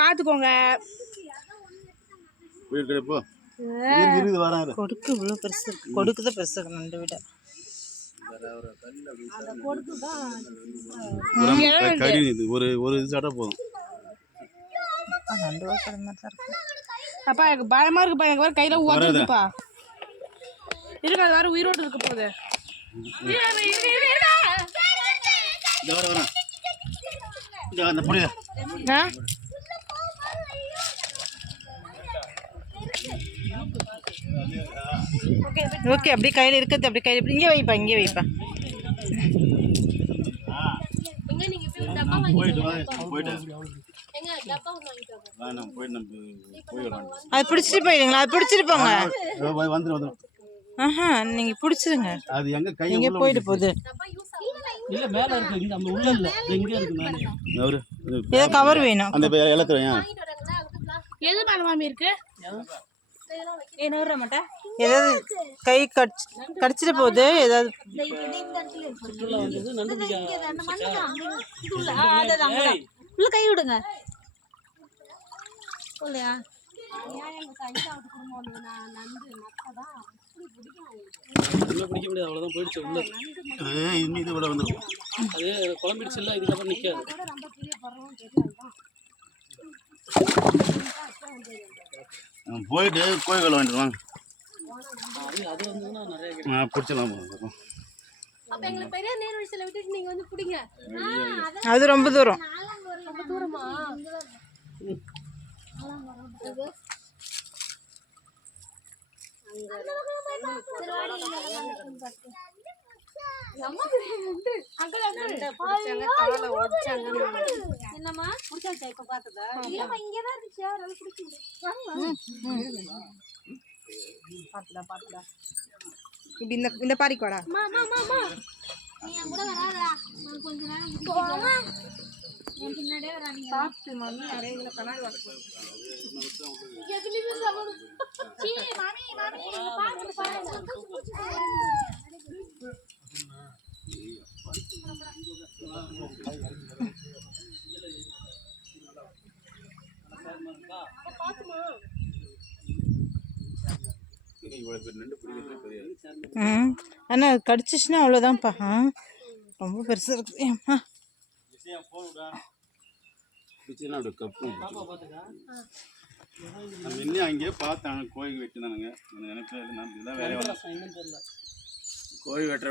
பார்த்துக்கோங்க. கொடுக்கு இவ்வளோ பெருசு இருக்கு. கொடுக்குதான் பெருசு இருக்கு நண்டு விட. ஒரு சாப்பிட்டா போதும். நண்டு மாதிரி தான் இருக்கு. அப்பா எனக்கு பயமா இருக்குப்பா. எனக்கு வேற கையில ஊத்துப்பா. இருங்க அது வேற உயிரோடு இருக்க போகுது. ஓகே அப்படியே கையில் இருக்கிறது அப்படியே கையில் இங்கே வைப்பா இங்கே வைப்பா. அது பிடிச்சிட்டு போயிடுங்களா? அது பிடிச்சிட்டு போங்க. ஆஹா நீங்க பிடிச்சிருங்க. அது எங்க கை எங்க போயிட்டு போகுது? இல்ல மேல இருக்கு. இங்க நம்ம உள்ள இல்ல. எங்க இருக்கு மேல? அவரு ஏதோ கவர் வேணும். அந்த இலக்குறேன். எது மேல மாமி இருக்கு? ஏன் ஊற மாட்டா? ஏதாவது கை கடிச்சிட்டு போகுது. ஏதாவது உள்ள கை விடுங்க. இல்லையா பிடிக்க முடியாது. அவ்வளோதான் போயிடுச்சு உள்ள. அது குழம்பிடுச்சு இல்லை. இதுக்கப்புறம் நிற்காது. போயிட்டு கோயில் வாங்கிட்டு வாங்க. அது வந்து நிறைய பிடிச்சலாம். அது ரொம்ப தூரம். இந்த பாரிக்கோடா சாப்பிட்டு மம்மி நிறைய கண்ணாடி அண்ணா கடிச்சிச்சுன்னா அவ்வளோதான்ப்பா. ரொம்ப பெருசா இருக்கு. அங்கேயே பார்த்தாங்க கோயில் வெட்டினானுங்க. எனக்கு வேற கோயில் வெட்டுற